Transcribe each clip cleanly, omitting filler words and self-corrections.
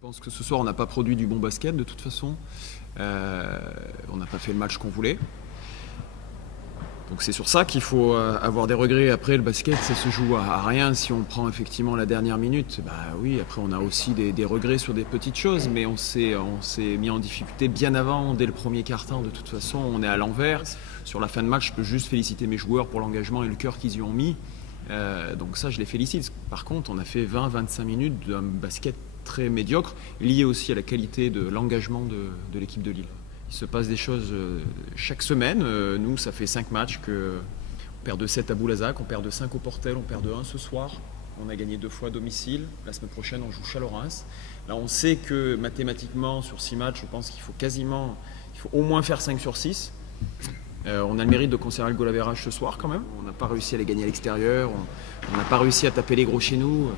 pense que ce soir, on n'a pas produit du bon basket de toute façon. On n'a pas fait le match qu'on voulait. Donc c'est sur ça qu'il faut avoir des regrets. Après, le basket, ça se joue à rien si on prend effectivement la dernière minute. Bah oui, après on a aussi des regrets sur des petites choses, mais on s'est mis en difficulté bien avant, dès le premier quart-temps. De toute façon, on est à l'envers. Sur la fin de match, je peux juste féliciter mes joueurs pour l'engagement et le cœur qu'ils y ont mis. Donc ça, je les félicite. Par contre, on a fait 20-25 minutes d'un basket très médiocre, lié aussi à la qualité de l'engagement de l'équipe de Lille. Il se passe des choses chaque semaine. Nous, ça fait 5 matchs qu'on perd de 7 à Boulazac, on perd de 5 au Portel, on perd de 1 ce soir. On a gagné 2 fois à domicile. La semaine prochaine, on joue Chalorens. Là, on sait que mathématiquement, sur 6 matchs, je pense qu'il faut au moins faire 5 sur 6. On a le mérite de conserver le goal average ce soir quand même. On n'a pas réussi à les gagner à l'extérieur. On n'a pas réussi à taper les gros chez nous.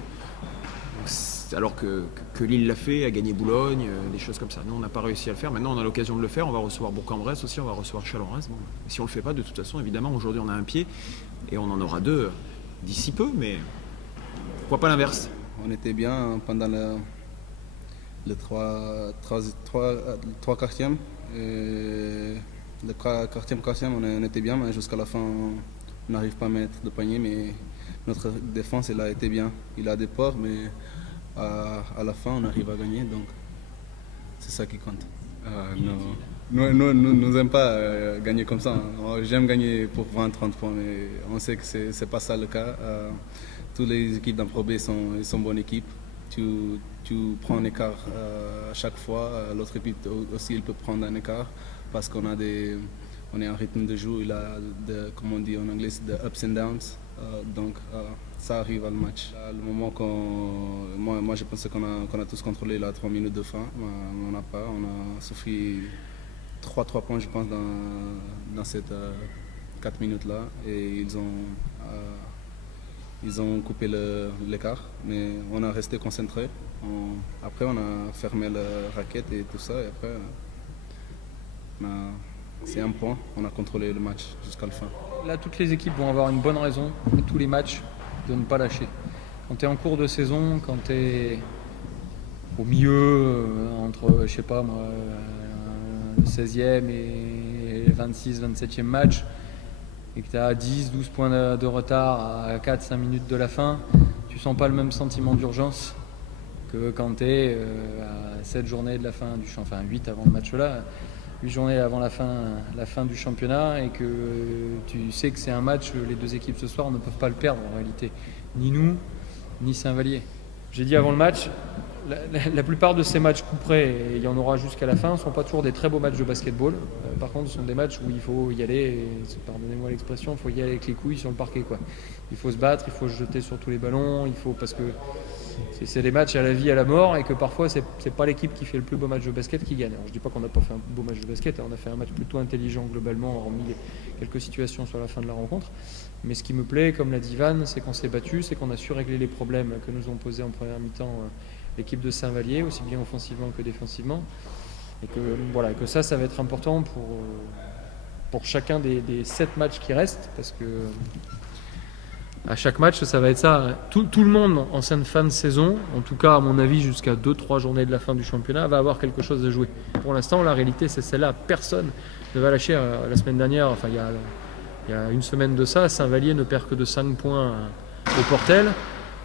Alors que Lille l'a fait, a gagné Boulogne, des choses comme ça. Nous, on n'a pas réussi à le faire. Maintenant, on a l'occasion de le faire. On va recevoir Bourg-en-Bresse aussi, on va recevoir Chalorens. Bon, si on ne le fait pas, de toute façon, évidemment, aujourd'hui, on a un pied et on en aura 2 d'ici peu, mais pourquoi pas l'inverse? On était bien pendant le 3 quartième. Le quatrième, on était bien, mais jusqu'à la fin, on n'arrive pas à mettre de panier. Mais notre défense, elle a été bien. Il a des ports, mais à la fin, on arrive à gagner, donc c'est ça qui compte. Nous n'aimons pas gagner comme ça. J'aime gagner pour 20-30 points, mais on sait que ce n'est pas ça le cas. Toutes les équipes dans Pro B sont bonnes équipes. Tu prends un écart à chaque fois. L'autre équipe aussi, elle peut prendre un écart parce qu'on est en rythme de jeu. Il a, comme on dit en anglais, de ups and downs. Donc ça arrive à le match. Le moment moi je pensais qu'on a tous contrôlé la 3 minutes de fin, mais on n'a pas. On a souffert 3 points je pense dans ces 4 minutes là et ils ont coupé l'écart, mais on a resté concentré. Après on a fermé la raquette et tout ça et après c'est un point, on a contrôlé le match jusqu'à la fin. Là, toutes les équipes vont avoir une bonne raison, à tous les matchs, de ne pas lâcher. Quand tu es en cours de saison, quand tu es au milieu, entre, je sais pas moi, le 16e et le 26, 27e match, et que tu as 10-12 points de retard à 4-5 minutes de la fin, tu sens pas le même sentiment d'urgence que quand tu es à 7 journées de la fin du championnat, enfin 8 avant le match là. 8 journées avant la fin du championnat et que tu sais que c'est un match, les 2 équipes ce soir ne peuvent pas le perdre en réalité, ni nous, ni Saint-Vallier. J'ai dit avant le match, la plupart de ces matchs couperés, et il y en aura jusqu'à la fin, ne sont pas toujours des très beaux matchs de basketball. Par contre, ce sont des matchs où il faut y aller, pardonnez-moi l'expression, il faut y aller avec les couilles sur le parquet, quoi. Il faut se battre, il faut se jeter sur tous les ballons, parce que c'est des matchs à la vie, à la mort, et que parfois c'est pas l'équipe qui fait le plus beau match de basket qui gagne. Alors, je dis pas qu'on n'a pas fait un beau match de basket, on a fait un match plutôt intelligent globalement, hormis quelques situations sur la fin de la rencontre. Mais ce qui me plaît, comme l'a dit Van, c'est qu'on s'est battu, c'est qu'on a su régler les problèmes que nous ont posés en première mi-temps l'équipe de Saint-Vallier, aussi bien offensivement que défensivement. Et que voilà, que ça va être important pour chacun des 7 matchs qui restent, parce que à chaque match, ça va être ça. Tout le monde en cette fin de saison, en tout cas à mon avis jusqu'à 2-3 journées de la fin du championnat, va avoir quelque chose à jouer. Pour l'instant, la réalité c'est celle-là. Personne ne va lâcher. La semaine dernière, enfin il y a une semaine de ça, Saint-Vallier ne perd que de 5 points au Portel.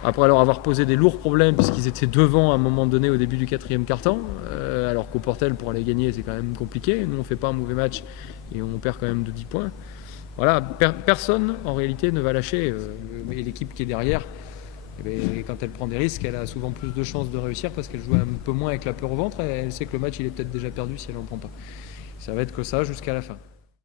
Après leur avoir posé des lourds problèmes puisqu'ils étaient devant à un moment donné au début du 4e quart-temps, alors qu'au Portel pour aller gagner c'est quand même compliqué. Nous on ne fait pas un mauvais match et on perd quand même de 10 points. Voilà, personne en réalité ne va lâcher. Et l'équipe qui est derrière, quand elle prend des risques, elle a souvent plus de chances de réussir parce qu'elle joue un peu moins avec la peur au ventre et elle sait que le match il est peut-être déjà perdu si elle n'en prend pas. Ça va être que ça jusqu'à la fin.